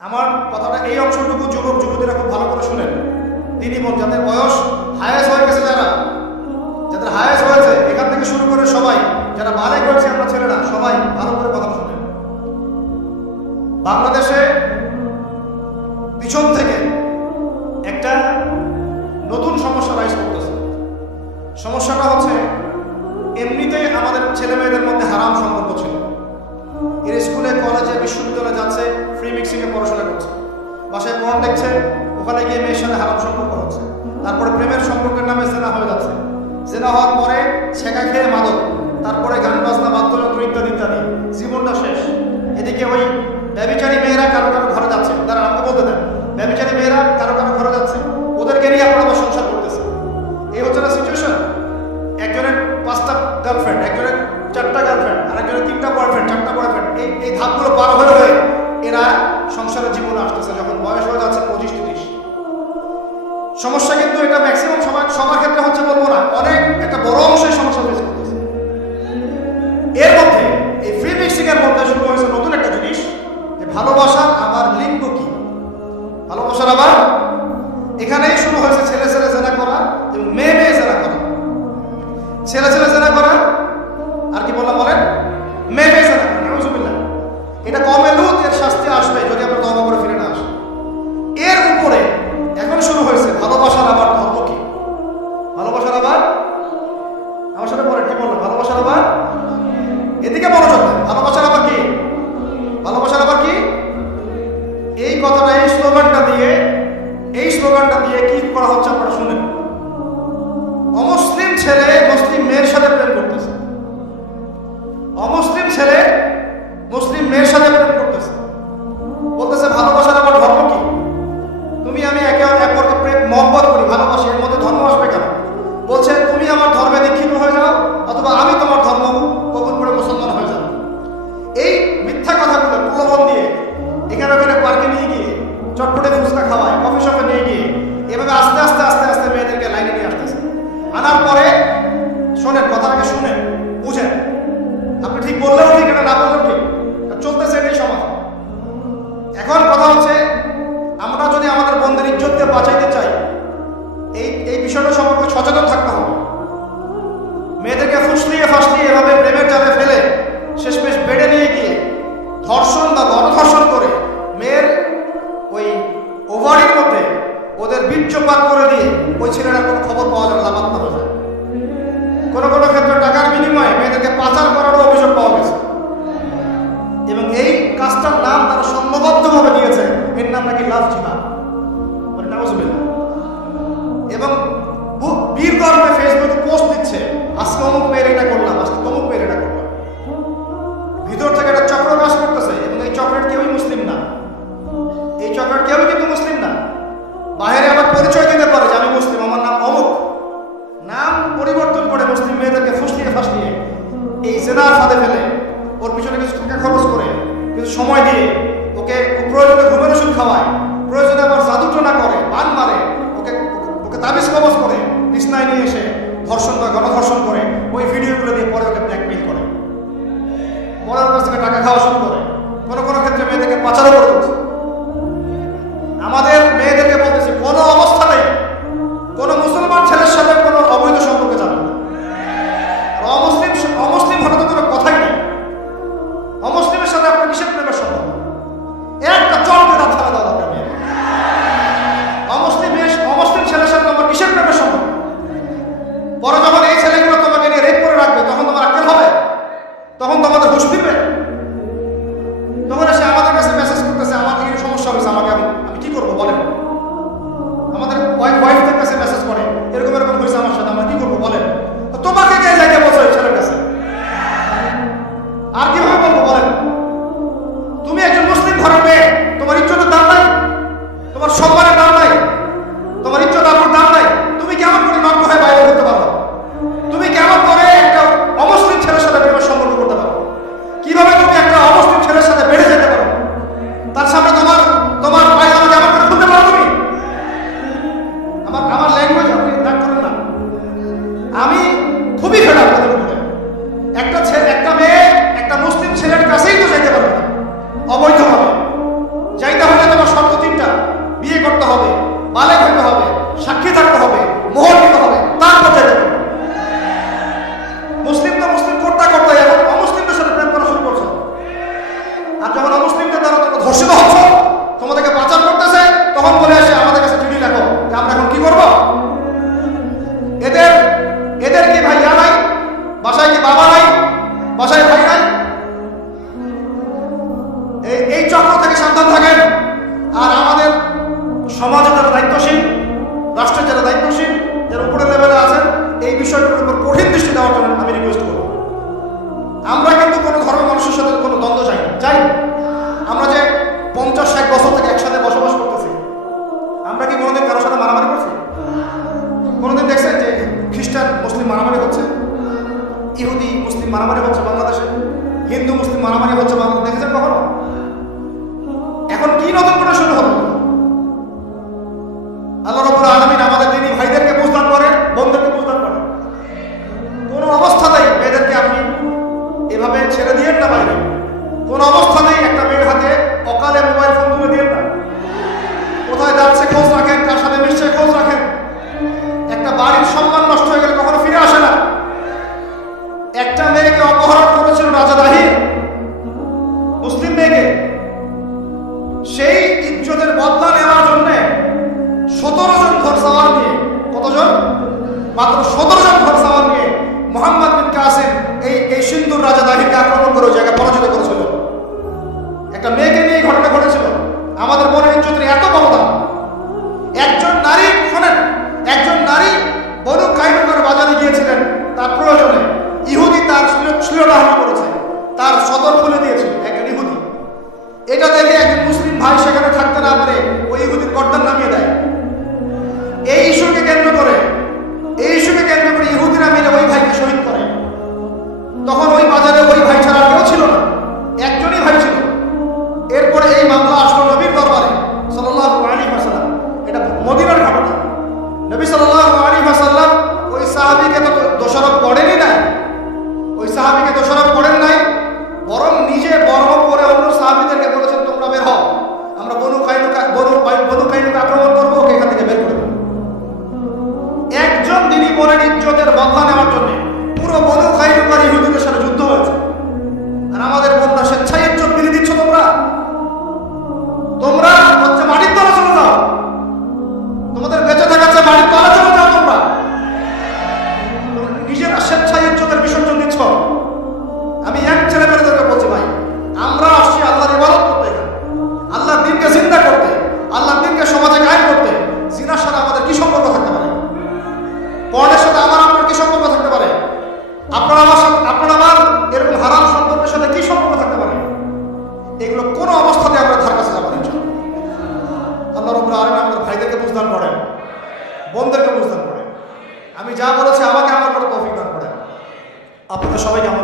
আমার কথাটা এই অংশটুকু যুবক যুবতীরা খুব ভালো করে শুনেন। তিনি যাদের বয়স হায়েস্ট হয়ে গেছে, যাদের হায়েস্ট হয়েছে এখান থেকে শুরু করে সবাই, যারা বালে করেছে আমরা ছেলেরা, সবাই ভালো করে কথা শুনেন। বাংলাদেশে পিছন থেকে একটা নতুন সমস্যা রাইজ করতেছে। সমস্যাটা হচ্ছে এমনিতেই আমাদের ছেলে মেয়েদের মধ্যে হারাম সম্পর্ক ছিল। এর স্কুলে কলেজে বিশ্ববিদ্যালয়ে যাচ্ছে, ফ্রি মিক্সিংয়ে পড়াশোনা করছে, বাসায় পড়ান দেখছে, ওখানে গিয়ে মেয়ের সাথে হারাম সম্পর্ক হচ্ছে, তারপরে প্রেমের সম্পর্কের নামে জেনা হয়ে যাচ্ছে, জেনা হওয়ার পরে ছেঁকা খেয়ে মাদক, তারপরে গান বাজনা বাদ্যযন্ত্র ইত্যাদি ইত্যাদি, জীবনটা শেষ। এদিকে ওই ব্যভিচারী মেয়েরা কারো কারো ঘরে যাচ্ছে, তারা আমাকে বলতে দেন, ব্যভিচারী মেয়েরা কারো কারো ঘরে যাচ্ছে, ওদেরকে নিয়ে আপনারা আবার সংসার করতেছে। এই হচ্ছে না সিচুয়েশন। একজনের 5টা গার্লফ্রেন্ড, একজনের 4টা গার্লফ্রেন্ড, আর একজনের 3টা বয়ফ্রেন্ড, 4টা বয়ফ্রেন্ড। এই ধাপগুলো পার হয়ে এরা সংসারের জীবনে আসতেছে যখন বয়স হয়ে যাচ্ছে 25-30। সমস্যা কিন্তু এটা ম্যাক্সিমাম সবার ক্ষেত্রে হচ্ছে বলবো না, অনেক একটা বড় অংশের সমস্যা ফেস করতেছে। এর মধ্যে এই ফ্রি মিক্সিং এর মধ্যে শুরু হয়েছে নতুন একটা জিনিস, যে ভালোবাসার আবার লিঙ্গ কি। ভালোবাসার আবার এখানেই শুরু হয়েছে ছেলে ছেলে জেনা করা এবং মেয়ে মেয়ে জেনা করা। ছেলে ছেলে জেনা করা আর কি বললাম বলেন, মেয়ে মেয়ে জেনা করা। নাউজুবিল্লাহ। এটা কমে লুত, এর শাস্তি আসবে যদি আমরা তওবা করে ফিরে না আসি। এর উপরে এখন শুরু হয়েছে ভালোবাসার আবার ধর্ম কি। ভালোবাসার আবার, আমার সাথে পরে কি বললাম, ভালোবাসার আবার, এদিকে মনোযোগ দেন। ভালোবাসার আবার কি, ভালোবাসার আবার কি, এই কথাটা এই স্লোগানটা দিয়ে কি করা হচ্ছে আপনারা শুনেন। অমুসলিম ছেলে মুসলিম মেয়ের সাথে প্রেম করতেছে, অমুসলিম ছেলে মুসলিম মেয়ের সাথে প্রেম করতেছে, বলতেছে ভালোবাসার আবার ধর্ম কি। তুমি আমি একে অপরকে প্রেম মহব্বত করি, ভালোবাসি, এর মধ্যে ধর্ম আসবে কেন? বলছে তুমি আমার ধর্মে দীক্ষিত হয়ে যাও, অথবা আমি তোমার ধর্ম কবুল করে মুসলমান হয়ে যাব। এই মিথ্যা কথাগুলো প্রলোভন দিয়ে এখানে ওখানে পার্কে নিয়ে গিয়ে চটপটে ফুচকা খাওয়ায়, কফি শপে নিয়ে গিয়ে এভাবে আস্তে আস্তে আস্তে আস্তে মেয়েদেরকে লাইনে নিয়ে আসতেছে। আনার পরে শোনেন, কথাটাকে শুনেন, বুঝেন। আপনি ঠিক বললেও ঠিক, এটা না বললেও ঠিক, চলতেছে এটাই সমাজ। এখন কথা হচ্ছে, আমরা যদি আমাদের বন্ধের ইজ্জতকে বাঁচাইতে চাই, এই বিষয়টা সম্পর্কে সচেতন থাকতে হবে। মেয়েদেরকে ফুসলিয়ে ফাসলিয়ে এভাবে প্রেমের জালে ফেলে শেষমেশ বেড়ে নিয়ে গিয়ে ধর্ষণ বা গণধর্ষণ করে মেয়ের ওই ওভারির মধ্যে ওদের বীর্যপাত করে দিয়ে ওই ছেলেটার কোনো খবর পাওয়া যায় না, লাপাত্তা হয়ে যায়। কোনো কোনো ক্ষেত্রে টাকার বিনিময়ে মেয়েদেরকে পাচার করারও অভিযোগ পাওয়া গেছে, এবং এই কাজটার নাম তারা সংঘবদ্ধভাবে দিয়েছে, এর নাম নাকি লাভ জিহাদ। এবং বীর গর্বে ফেসবুকে পোস্ট দিচ্ছে, আজকে অমুক মেয়ের এটা করলাম, আজকে তমুক মেয়ের এটা করলাম। ভিতর থেকে একটা চক্র কাজ করতেছে, এবং এই চক্রের কেউই মুসলিম না, এই চক্রের কেউই কিন্তু মুসলিম না। বাইরে আবার পরিচয় দিতে পারে যে আমি মুসলিম, আমার নাম অমুক, নাম পরিবর্তন করে মুসলিম মেয়েদেরকে ফুসলিয়ে ফাসলিয়ে এই জেনার ফাঁদে ফেলে ওর পিছনে কিছু টাকা খরচ করে, কিছু সময় দিয়ে ওকে প্রয়োজনে ঘুমের ওষুধ খাওয়ায়, প্রয়োজনে আবার জাদুটনা করে, বান মারে, ওকে তাবিজ কবজ করে বিছনায় নিয়ে এসে ধর্ষণ বা গণধর্ষণ করে, ওই ভিডিওগুলো দিয়ে পরে ওকে ব্ল্যাকমেইল করে, পরে ওর কাছ থেকে টাকা খাওয়া শুরু করে, কোনো কোনো ক্ষেত্রে মেয়েদেরকে পাচারও করে দিচ্ছে। আমাদের মেয়েদেরকে বলতেছে কোনো অবস্থাতেই কোনো মুসলমান ছেলের সাথে কোনো অবৈধ সম্পর্কে যাবে না। অমুসলিম হলে তো কোনো কথাই নেই। অমুসলিমের সাথে আপনার কিসের প্রেমের সম্পর্ক? ধর্ষিত হচ্ছ, তোমাদেরকে পাচার করতেছে, তখন বলে আসে আমাদের কাছে চিঠি লেখো যে আমরা এখন কি করব। এদের এদের কি ভাইয়া নাই? বাসায় কি বাবা নাই? বাসায় ভাই নাই? এই চক্র থেকে সাবধান থাকেন। আর আমাদের সমাজে যারা দায়িত্বশীল, রাষ্ট্রের যারা দায়িত্বশীল, যারা উপরে লেভেলে আছেন, এই বিষয়টার উপর কঠিন দৃষ্টি দেওয়ার জন্য আমি রিকোয়েস্ট করব। আমরা কিন্তু কোনো ধর্মের মানুষের সাথে কোনো দ্বন্দ্ব চাই না। চাই আমরা যে 50-60 বছর থেকে একসাথে বসবাস করতেছি, আমরা কি কোনোদিন কারোর সাথে মারামারি করছি? কোনোদিন দেখছেন যে খ্রিস্টান মুসলিম মারামারি হচ্ছে? ইহুদি মুসলিম মারামারি হচ্ছে বাংলাদেশে? হিন্দু মুসলিম মারামারি হচ্ছে বাংলাদেশে? দেখেছেন কখনো? এখন কি নতুন করে শুরু হলো? আল্লাহ রাব্বুল আলামিন আমাদের দিনী ভাইদেরকে বুঝদান করেন, বোনদেরকে বুঝদান করেন। কোনো অবস্থাতেই মেয়েদেরকে আপনি এভাবে ছেড়ে দিয়েন না বাইরে। কোন অবস্থাতেই একটা মেয়ের হাতে অকালে মোবাইল ফোন তুলে দিয়েন না। কোথায় যাচ্ছে খোঁজ রাখেন, কার সাথে মিশছে খোঁজ রাখেন। একটা বাড়ির সম্মান নষ্ট হয়ে গেলে কখনো ফিরে আসে না। একটা মেয়েকে অপহরণ করেছিল রাজা দাহির, মুসলিম মেয়েকে। সেই ইজ্জতের বদলা নেওয়ার জন্য 17 জন ঘোড়সাওয়ার নিয়ে, কতজন? মাত্র 17 জন ঘোড়সাওয়ার নিয়ে মুহাম্মদ বিন কাসিম এই সিন্ধুর রাজা দাহিরকে আক্রমণ করে ওই জায়গায় পরাজিত করেছিল। একটা মেয়েকে নিয়ে ঘটনা ঘটেছিল। আমাদের বোনের ইজ্জতের এত ক্ষমতা। একজন নারী, শোনেন, একজন নারী বনু কাইনুকার বাজারে গিয়েছিলেন তার প্রয়োজনে। ইহুদি তার শ্লীলতাহানি করেছে, তার সদর খুলে দিয়েছিল একজন ইহুদি। এটা দেখে একজন মুসলিম ভাই সেখানে থাকতে না পারে ওই ইহুদির গর্দান নামিয়ে দেয়। এই ইস্যুকে কেন্দ্র করে ইহুদিরা মিলে ওই ভাইকে শহীদ করে। তখন ওই বাজারে ওই ভাই ছাড়া কেউ ছিল না, একজনই ভাই ছিল। এরপরে এই মামলা আসলো নবীর দরবারে সাল্লাল্লাহু আলাইহি ওয়াসাল্লাম। এটা মদিনার ঘটনা। নবী সাল্লাল্লাহু আলাইহি ওয়াসাল্লাম ওই সাহাবীকে তো দোষারোপ করেনই নাই, বরং নিজে বর্ম করে অন্য সাহাবীদেরকে বলেছেন তোমরা বের হও, আমরা বনু কাইনুকা আক্রমণ করবো, ওকে এখান থেকে বের করে দেবো। একজন দিনী বোনের ইজ্জতের বদলা নেওয়ার জন্য পুরো বনু কাইনুকার ইহুদিদের সাথে যুদ্ধ হয়েছে। আর আমাদের বোনরা স্বেচ্ছায় ইজ্জত বিলি দিচ্ছ। তোমরা হচ্ছে মাটির তলা চলে যাও, তোমাদের বেঁচে থাকাচ্ছে মাটির তলা চলে যাও। তোমরা নিজেরা স্বেচ্ছায় ইজ্জতের বিসর্জন দিচ্ছ। আমি এক ছেলে মেয়েদেরকে বলছি, ভাই আমরা আসছি আল্লাহর ইবাদত করতে, আল্লাহর দ্বীনকে জিন্দা করতে, আল্লাহর দ্বীনকে সমাজে কায়েম করতে। জিনার সাথে আমাদের কি সম্পর্ক থাকতে পারে? পর্নের সাথে আপনার কি সম্পর্ক থাকতে পারে? আপনার আমার এরকম হারাম সম্পর্কের সাথে কি সম্পর্ক থাকতে পারে? এগুলো কোনো অবস্থাতে আমরা ধার কাছে যাবো না। আল্লাহ রাব্বুল আলামিন আমাদের ভাইদেরকে বুঝদান করেন, বোনদেরকে বুঝদান করেন। আমি যা বলেছি আমাকে আমার করে তৌফিক দান করেন। আপনাদের সবাইকে আমার